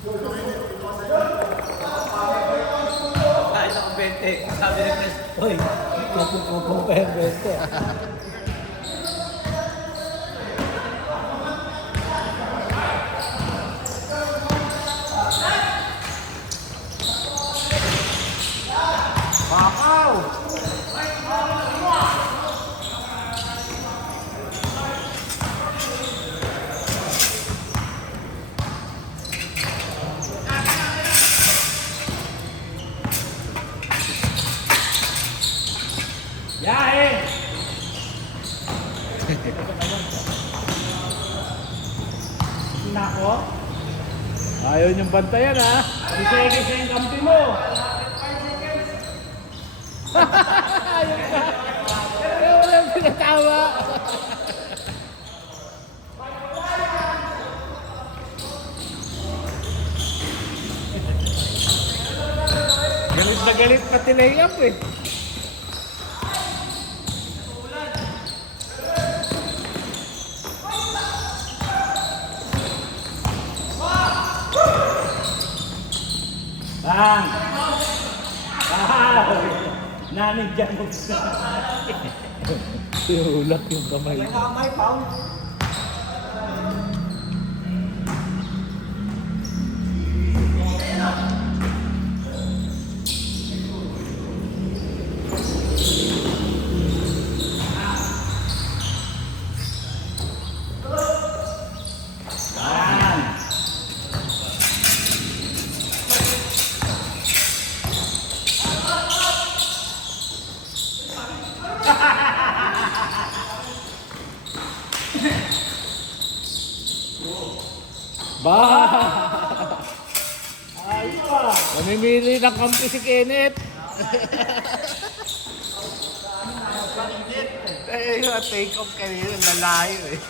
Kahit ako 20, sabi ni Chris, uy, kupong pa yung 20. Bakaw! Yahe! Nako. Ayaw niyong bantayan ha. Gise-gise yung kampi mo. Ayaw ka. Ayaw mo lang pinatawa. Galit na galit pati layup eh. Bang! Wow! Nanigyan mo sa... Ulak yung kamay. Kamay, Paul. Ba! Ayos pa. Namimili ng kampi si Kenneth. Eh, yung take off kanina, lalayo eh.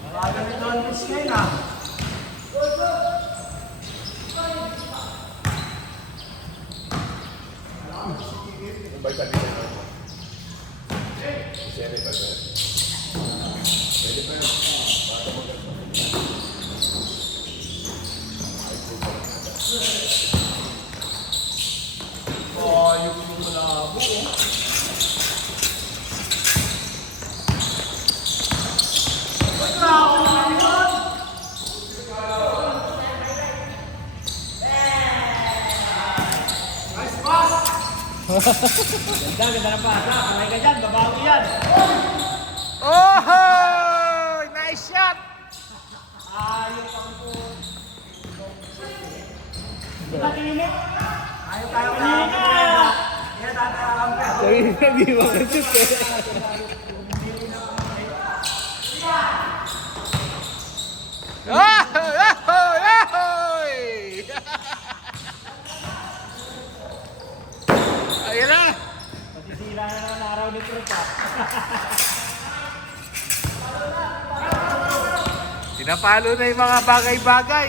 Marami rin doon miss ngayon ah. Ganda na pa. Kamay ka dyan, babawi yan. Oh! Nice shot! Ayos ang po. Nakinit. Ayaw tayo kanina. Yan, tatakampi. Sabi na, di mo kasut eh. Ah! Yahoy! Yahoy! Ayun na! Patisila na naman araw ni Trupa. Pinapalo na yung mga bagay-bagay.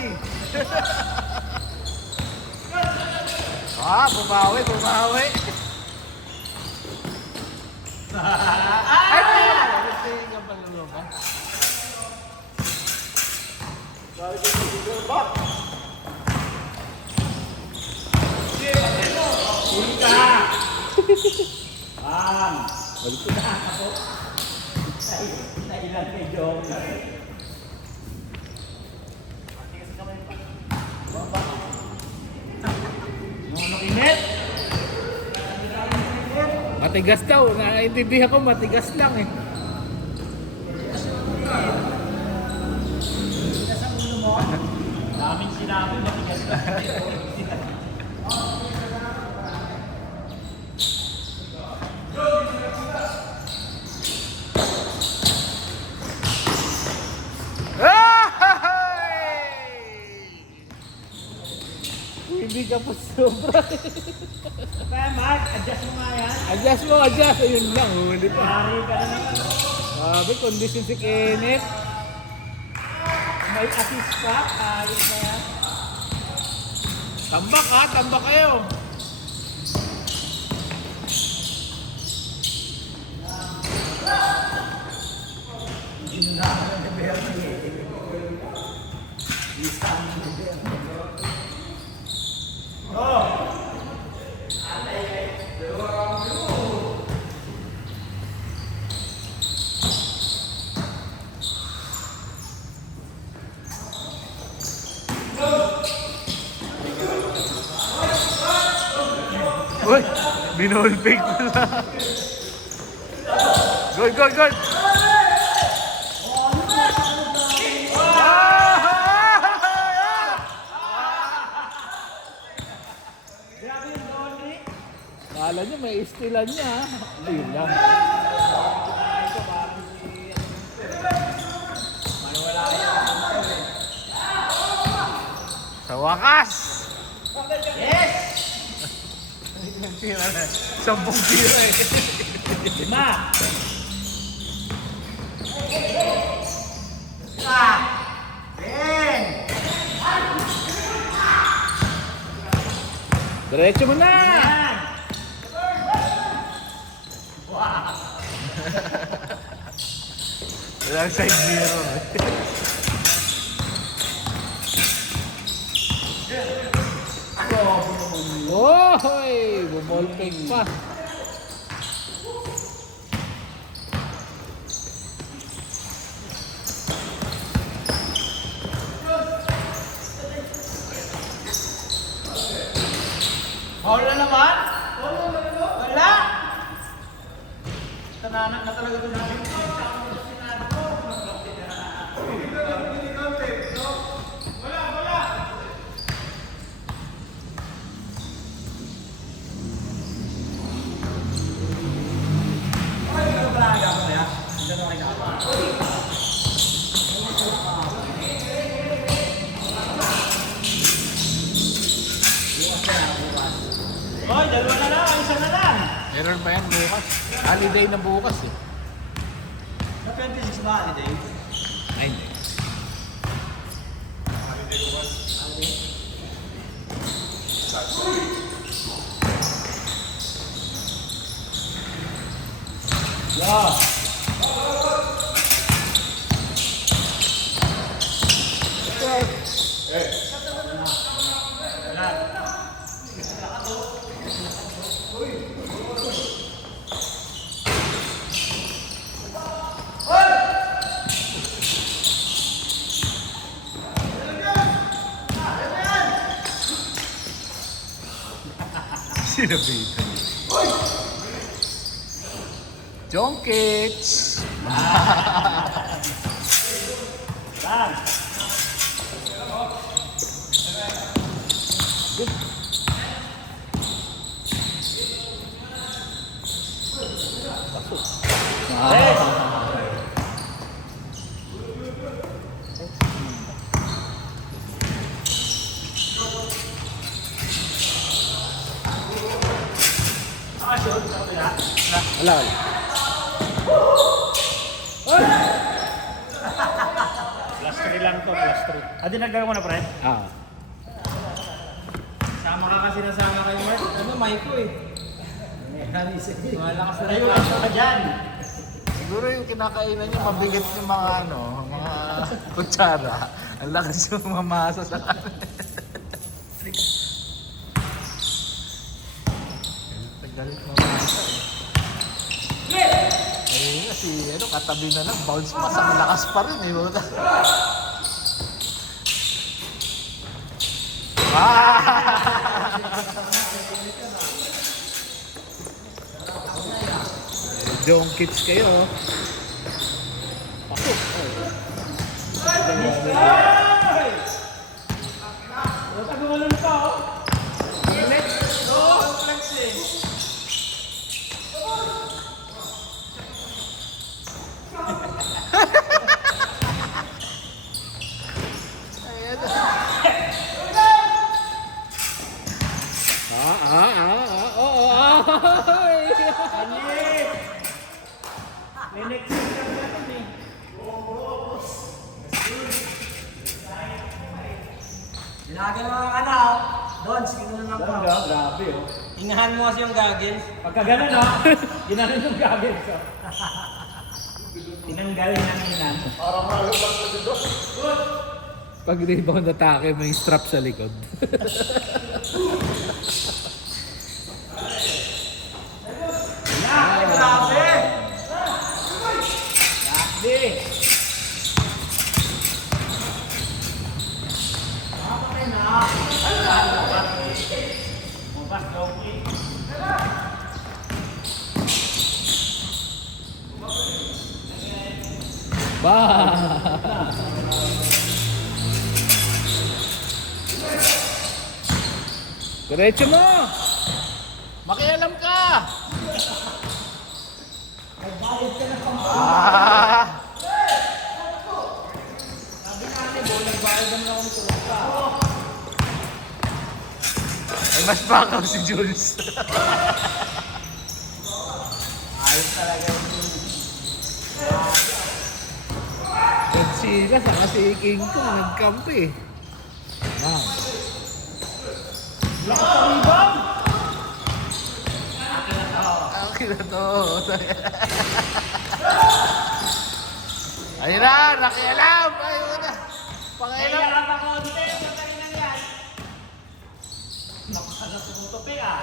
Bumawi, bumawi. Ay, ito yung panlulungan. Huli ka! Balik ko na ako. Nailang kay Jong. Nakinit! Matigas daw. Naiintindihan ko, matigas lang eh. Sa ulo mo, daming sinabi, matigas ka. Hindi ka pa sobra. Kaya Mark, adjust mo nga yan. Adjust mo, adjust. Ayun lang, huli pa. Mari ka na naman. Sabi, condition si Kenneth. May assist pa, ayos na yan. Tambak ha, tambak kayo. Uy, binulpig mo lang. Good, good, good. Kala niya may istilan niya. Ayun lang. Sa wakas! Yes! Tira na. 10 tira eh. 5. 10. Diretso mo na! Walang side mirror. Oy! Bumolpeg pa. Foul na naman? Wala! Tananak na talaga ito namin. Hoy, dalawa na lang, isa na lang. Meron pa yan bukas. Holiday na bukas eh. Sa 26 ba, holiday? Ay, hindi. Yeah. Sinabitan niya. Jonkits! Lang. Wala, wala. Last 3 lang to, last 3. Ah, dinagdagan mo na, pre? Ah. Sama ka kasi nasama kayo, Mark. Ano, Maiko eh. Malakas na rin ka dyan. Siguro yung kinakainan niya mabigat yung mga ano, mga kutsara. Ang lakas yung mamasa sa kanin. Galit mamasa eh. Ayun nga si ano, katabi na lang, bounce pass, ang lakas pa rin eh. Jonkits kayo. Pasok. Tagumalun pa, oh. Flex. Oh, flex eh. May next week lang natin eh. Ginagano ang ano, Bods, gano'n lang po. Grabe oh. Ingahan mo kasi yung goggles. Pagka ganun oh, ginanon yung goggles oh. Tinanggal ng inan. Pag rebound atake, may strap sa likod. Ay, grabe! Grabe! Ba! Diretso mo! Makialam ka! Ah! Ay, mas bakaw si Jules. Ayos talaga yun. At sila, saka si King Kong nagkampi. Wow. Okay na to. Ayun na, nakialam. Ayun na. Pakialam. Kaya pa konti, madali lang yan. Nakakala sa tutupi ah.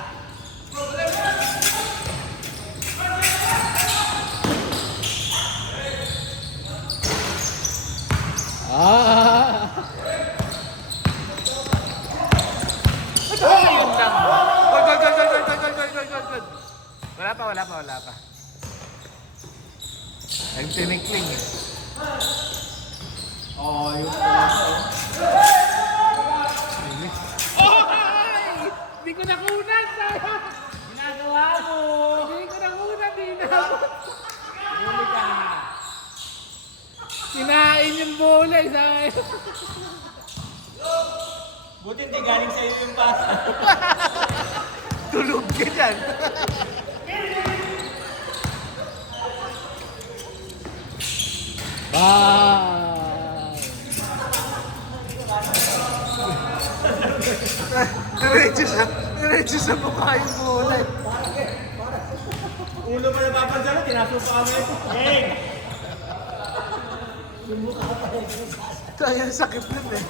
Ah! Ayun lang. Good. Wala pa. Nagtinikling eh. Oh, yung pala. Hindi ko nakunan! Ginagawa mo! Hindi ko nakunan, Dina! Huli ka. Kinain yung bola, sa akin. Buti hindi galing sa'yo yung pasa. Tulog ka dyan. Wow! Diretso sa mukha yung bola. Ulo pa napapansin, tinasupa mo ito. Hey! Tayo sakit nun eh.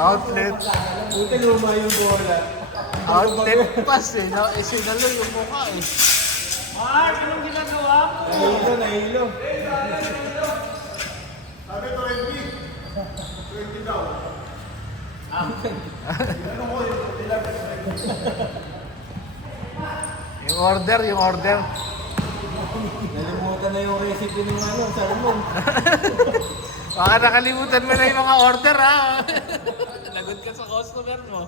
Outlet. Buti luma yung bola. Outlet pass eh. No? Eh, sinalo yung mukha eh. Mark, anong ginagawa mo? Nahilo. Sabi ko, MB, 20 daw. Yung order. Nalimutan na yung recipe ng salmon. Baka nakalimutan mo na yung mga order ha. Lagot ka sa customer mo.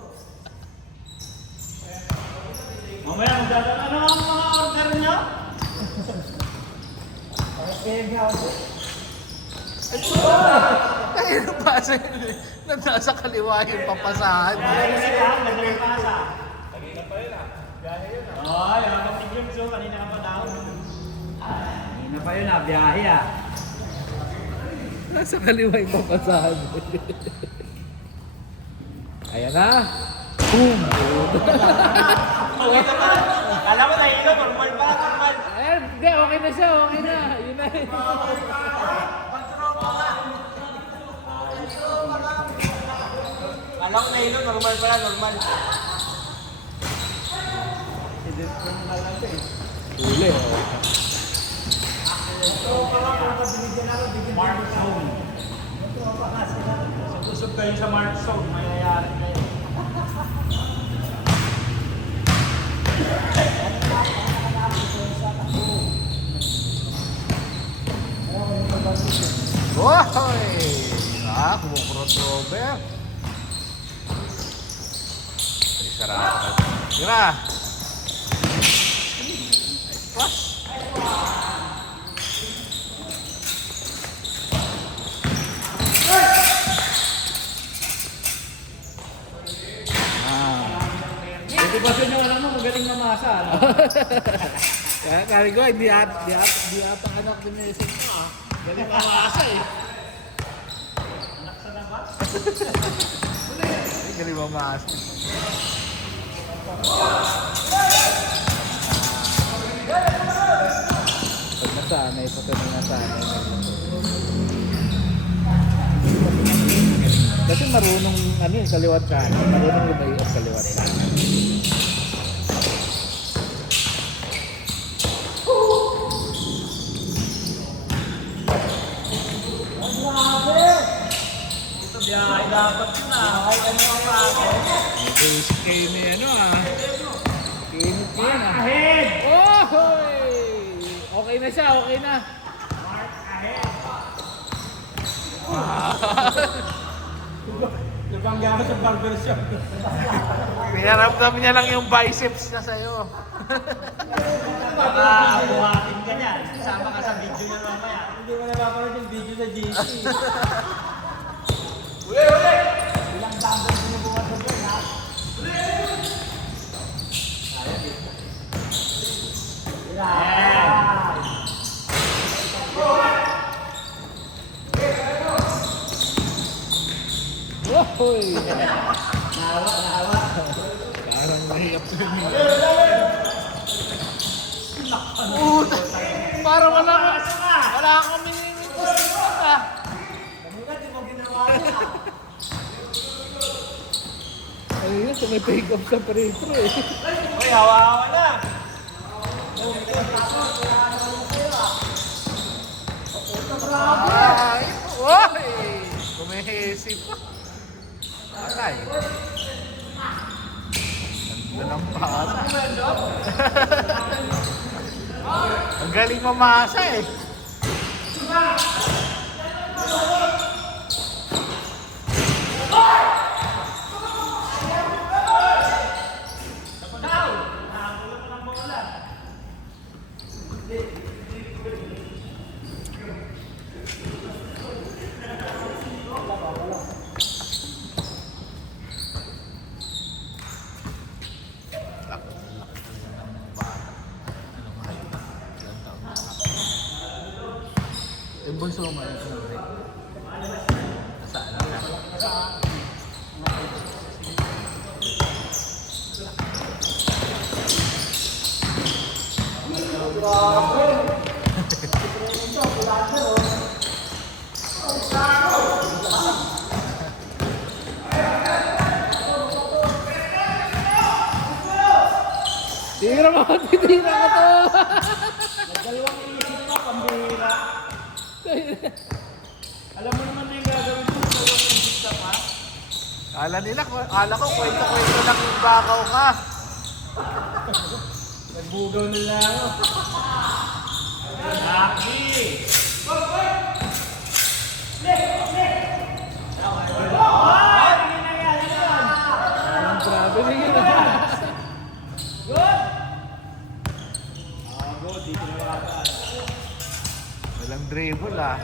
Mamaya, ano ang mga order niyo? Ay, ano pa sa nasa kaliwa yung papasahan. Ano sila? Nagpapasa. Kanina pa yun ah. Biyahe yun ah. Ay, habang tiglim so, kanina ka pa daw. Kanina pa yun ah, biyahe ah. Nasa kaliwa yung papasahan. Ayan na. Boom! Okay naman. Alam mo, nahilo. Normal pa, normal. Ayan, hindi, okay na siya, okay na. Yun na. Alam ko nahilo. Normal pala, normal. Huli, oh. Mark zone. Susub kayo sa mark zone. Mayayari kayo. Woy! Ah, kumukurot Robert. Ay, sarap ka. Tira! Nice pass. Motivasyon yung alam mo, magaling mamasa. Ano? Kaya kari ko, hindi ata anak ni Messi ko ah. Galing mamasa eh. Anak sa labas. galing mamasa. Pag nasanay, pag nasanay. Kasi marunong, ano yun, kaliwat kanan. Marunong lumayo at kaliwat kanan. Ito biyahe dapat na. Ay, ano ang ako? Basic kayo na ano ah. Kinit ko yan ah. Ahead! Oh! Okay na siya, okay na. Mark ahead! Napangga ako sa barbershop. Pinaramdam niya lang yung biceps niya sa'yo. Baka buhatin ka niyan. Sama ka sa video niya mamaya. Hindi mo napapanood yung video sa GC. Ilang dambol sinubukan sa dyan, ha? Yan! Woy! Nahawa. Parang mahirap sa inyo. Puta! Parang wala kang minimitis dito ah. Kanina, di mo ginawa niya. Ayun, so may take off sa pre-pro eh. Uy, hawa-hawa na! Ay! Woy! Kumihisi pa. Patay. Ganda ng pasa. Ang galing mamasa eh. Yung bunso mo man ito ng break. Nasaan na? Tira mo! Titira ka to! Nagdalawang isip pa, pambihira. Alam mo naman na yung gagawin ko sa dalawang isip pa. Kala ko kwento-kwento lang yung bakaw ka. Nagbugaw nila ako. Lucky! Ang grabe rin yun. Walang dribble ah.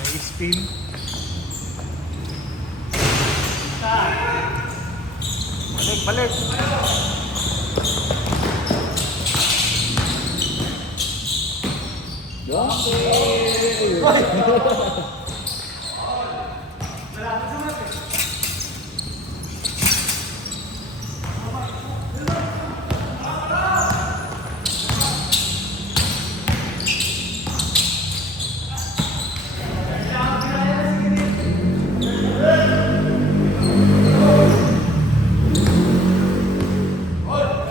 May spin. Balik.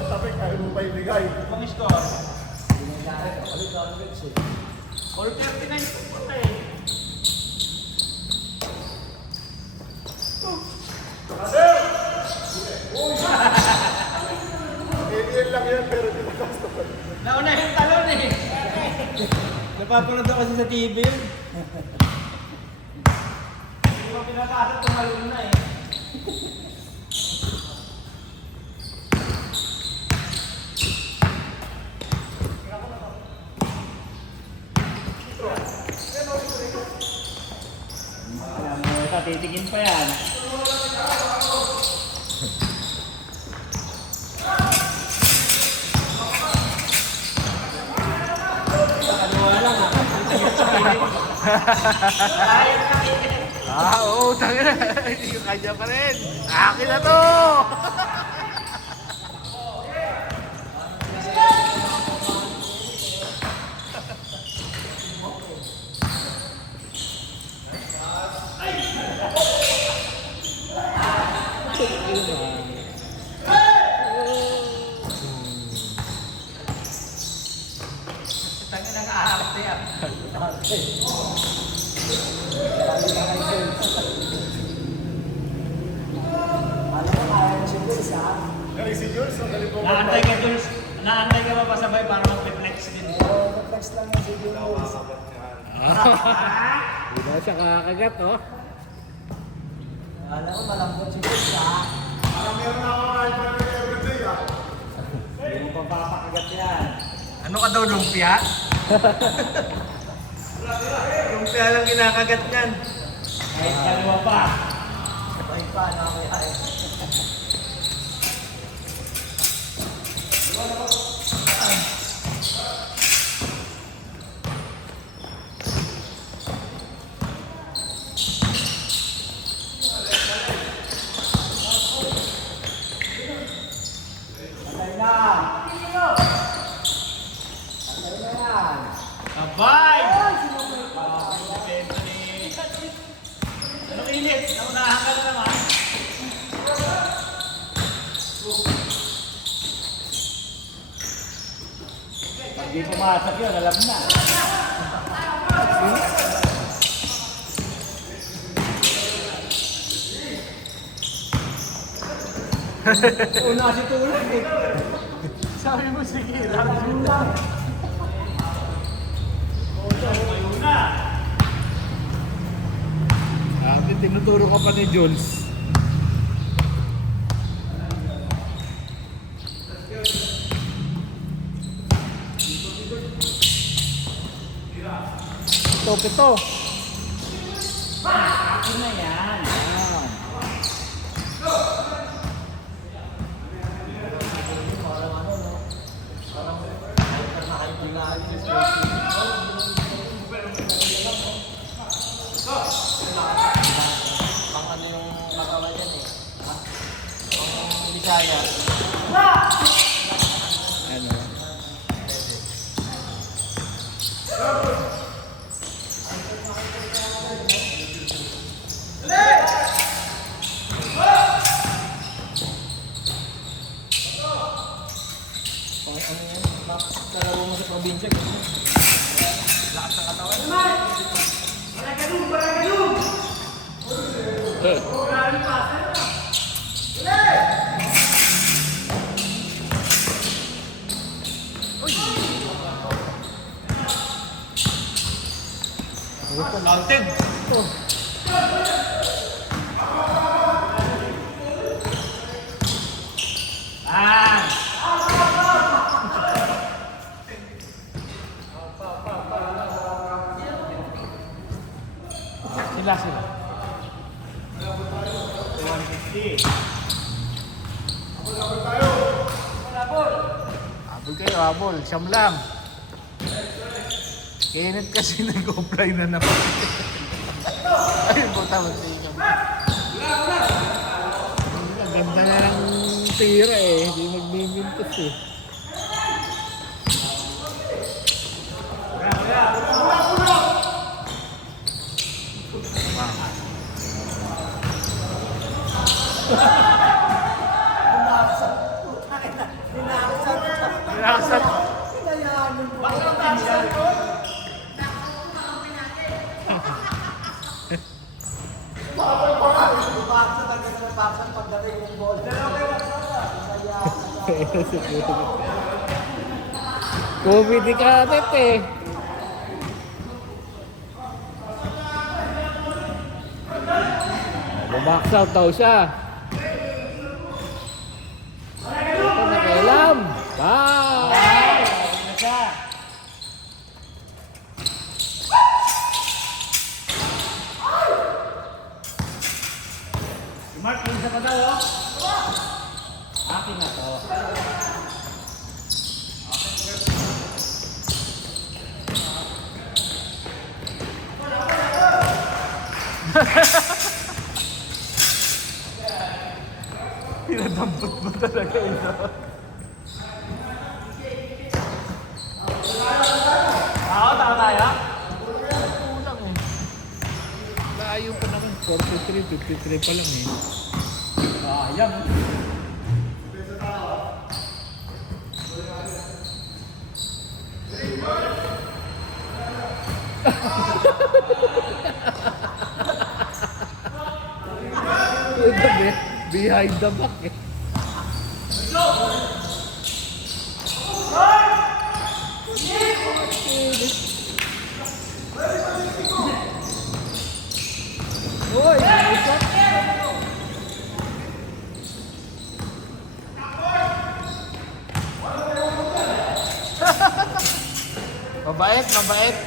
Sabi kayo mo pa ibigay. Pang score. 4:39 po po eh. Alien lang yan pero di makastopan. Nauna yung talon eh. Napapanood ako kasi sa TV yun. Hindi mo pinakasa, tumalon na eh. Alam mo, titigin pa yan. Kaliwa lang ah. Oo, tanga na. Hindi ko kanya pa rin. Akin na to! Tangin na kaharap na yan. Galing si Jules, ang galing po. Naantay ka, Jules. Naantay ka mapasabay para mag-flex din. Hindi na siya kakagat, no? Alam ko malambot si Chris ha. Meron ako kahit pa rin everyday ah. Hindi mo pang papakagat yan. Ano ka daw, lumpia? Lumpia lang kinakagat niyan. Kahit dalawa pa. Ay pa, nakakaya. Abay! Anong init? Naunahan ka na naman. Pag di pumasok yun, alam na. Una si Tulad eh. Sabi mo, sige, Ayun na. Sabi, tinuturo ka pa ni Jules. Pito. Akin na yan. Pang ano yung katawan yan eh. Pang Bisaya. Ano? Pang ano yan? Kalaro mo sa probinsya. Lakas ng katawan. Mountain. Ah! Sila. 150. Habol kayo, habol. Siyam lang. Kenneth kasi nag-apply na naman. Ayun po, tawag sa inyo. Ang ganda na ng tira eh. Hindi magmimintos eh. Binakasat. Comedy ka net eh. Box out daw siya. Ito nakialam. Ah! Ayun na siya. Si Mark, yung isa pa daw, oh. Akin na to. Pinagdadampot mo talaga ito. Oo, tama tayo. Kulang eh. Layo pa naman. 43, 53 pa lang eh. Ayan. Behind the back eh. Uy! Mabait, mabait.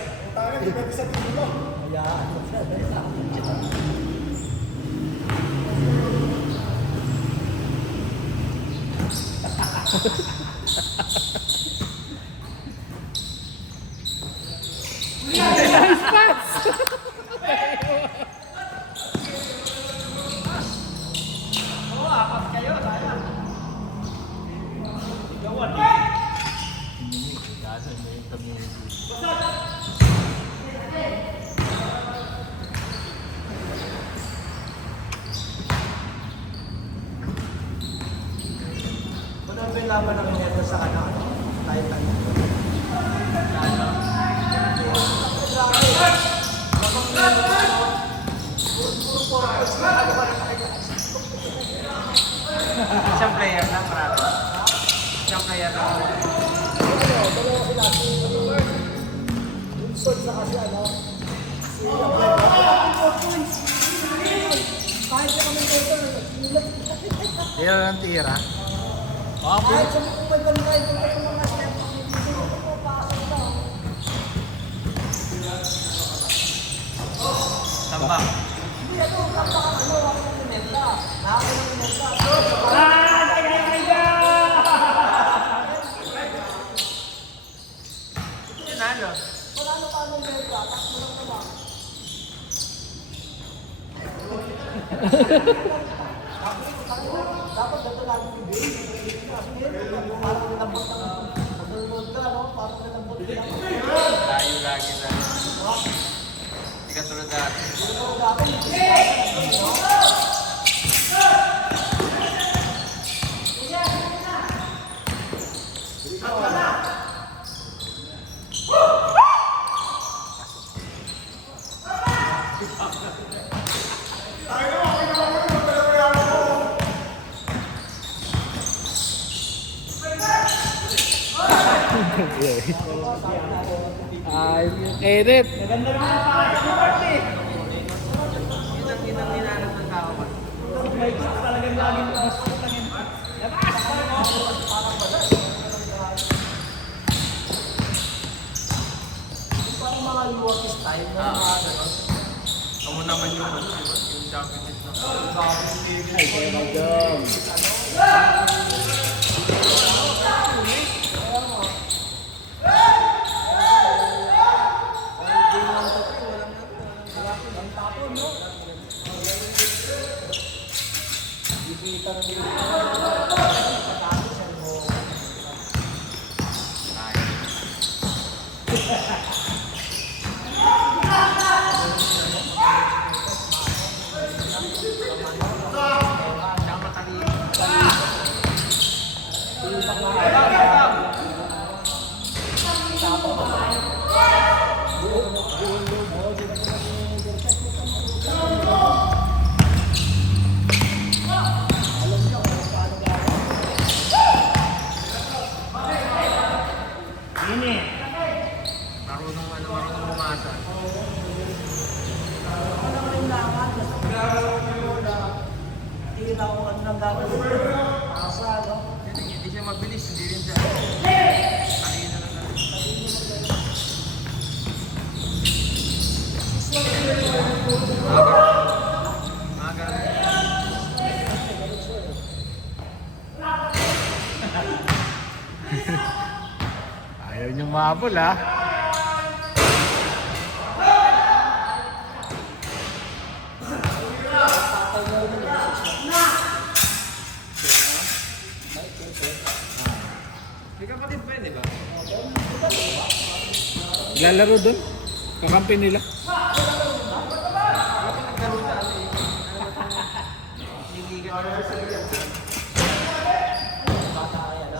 Oo, apat kayo, sayang. Gawan. Kasan mo yung community. Ano ba yung laban ng Neto sa ano? Titan. Isang player lang, marami. Isang player lang. Dalawa sila si Wilson sa kasi ano? Si Abel. Kahit sa kami dito, Tira ng tira. kahit sa mga maganda ito yung mga step, hindi ko papasok na. Tambak. Hindi ano, kapag ano, ako ng Pineta. Ako ng Pineta. Sinalo. Wala na pa ng Pineta, takbo lang naman. Dapat dito lagi si Bill. Parang nilambot ng pag-ulog ka, no? Parang nilambot lang. Tayo lagi na. Hindi ka tulad dati. Ay, edit. Maganda naman ang pakasya ni Party. Inang hinanap ng tao ba? May isa talagang laging gusto tangin. Labas! Parang mga luwag style na mga gano'n. Amo naman yung ano, di ba? Yung championship na. Ay, kaya mag-dog. Ini. Marunong bumasa. Tira ko ano nang gagawin. Asa, no? Hindi siya mabilis, hindi rin siya. Kanina na lang. Maga. Ayaw niyong mabol ha. May kapatid pa yun, di ba? Lalaro doon. Kakampi nila.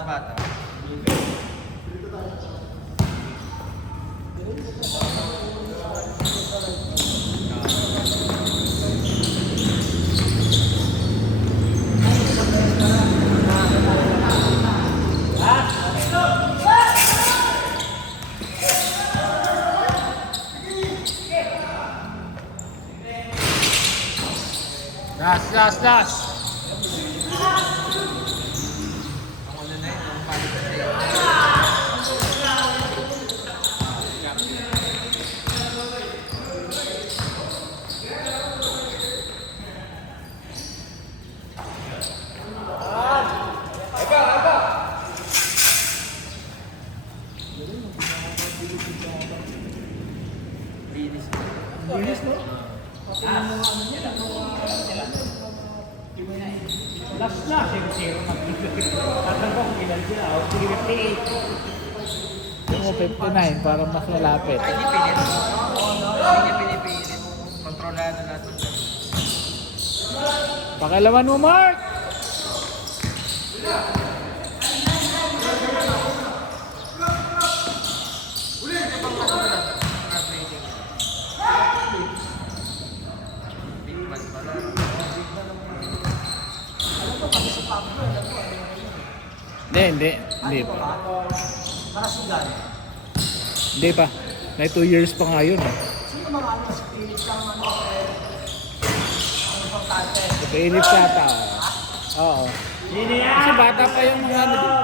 Bata. Last. Last na, 0-0 mag-ibig. Tatanong ko kung ilan sila. O, sige, 58. Yung 59 para mas malapit. Ay, hindi pilit. Hindi niya pinipilit. Kontrolado natin. Pakilaman mo, Mark! Hindi pa. Marasigan. Hindi pa. May 2 years pa nga yun. Sino mga ano, spirit kang ano, ang importante? Si Phillips yata. Oo. Yun yan! Kasi bata pa yung mga ano.